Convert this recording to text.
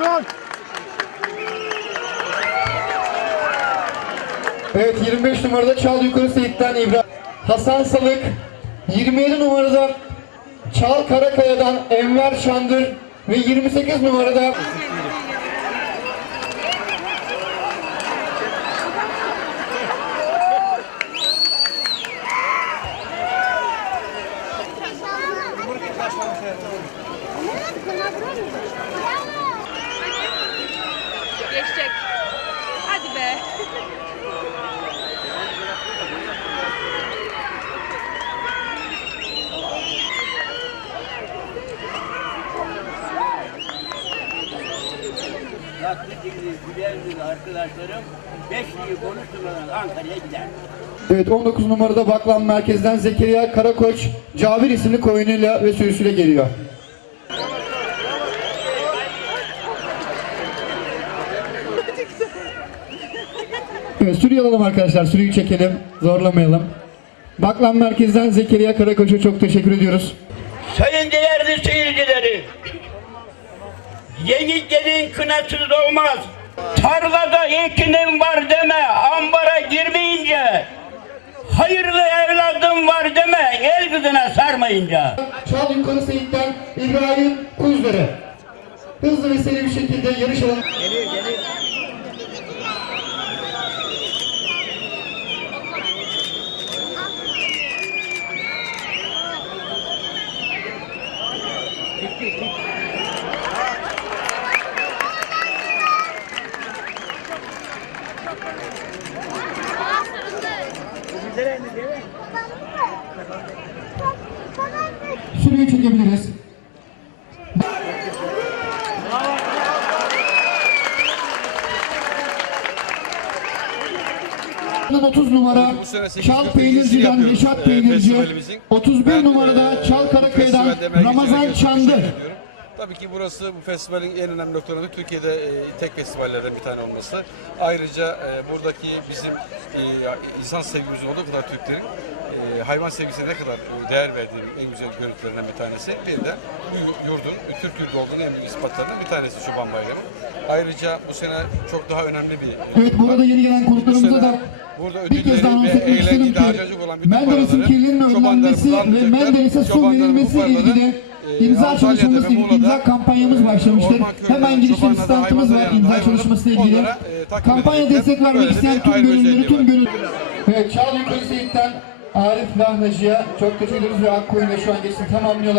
Good. Evet 25 numarada Çal Yukarı Seyit'ten İbrahim Hasan Salık 27 numarada Çal Karakaya'dan Enver Şandır ve 28 numarada Thank you. tatlı dilli, güler arkadaşlarım beş konuşturmadan Ankara'ya gider. Evet 19 numarada Baklan merkezden Zekeriya Karakoç Cavir isimli koyunuyla ve sürüsüyle geliyor. Evet, sürüyü alalım arkadaşlar. Sürüyü çekelim. Zorlamayalım. Baklan merkezden Zekeriya Karakoç'a çok teşekkür ediyoruz. Sayın değerli seyircileri, Yeni gelin kınasız olmaz. Tarlada ekinim var deme, ambara girmeyince. Hayırlı evladım var deme, el kızına sarmayınca. Çalgın konu seyitten İbrahim Kuzduru. Hızlı ve seri bir şekilde yarış Geliyor, geliyor. Thank you. Sürüyü çekebiliriz. Yılın 30 numara Çal Peynirci'den Nişat ee, Peynirci, 31 numarada e, Çal Karakaya'dan Ramazan Çandı. Tabii ki burası bu festivalin en önemli noktaları Türkiye'de e, tek festivallerden bir tane olması. Ayrıca e, buradaki bizim e, insan sevgimizin olduğu kadar Türklerin e, hayvan sevgisine ne kadar e, değer verdiğim en güzel görüntülerinden bir tanesi. Bir de bu yurdun e, Türk yurdu olduğunu en büyük ispatlarından bir tanesi Çoban Bayramı. Ayrıca bu sene çok daha önemli bir... Evet, burada yeni gelen konuklarımıza da Burada ödülleri ve eğlence dağarcacık olan bütün paraları çobanlarımızdan ve Menderes'e son verilmesi ilgili ee, imza çalışmamız, imza kampanyamız başlamıştır. Hemen girişte bir standımız var imza çalışmasıyla ilgili. E, Kampanya destek vermek isteyen tüm gönüllüleri, tüm gönüllüleri. Evet, Çağlayan Polis Eğit'ten Arif Lahnacı'ya çok teşekkür ederiz ve Akkoyun'da şu an geçti tamamlıyorlar.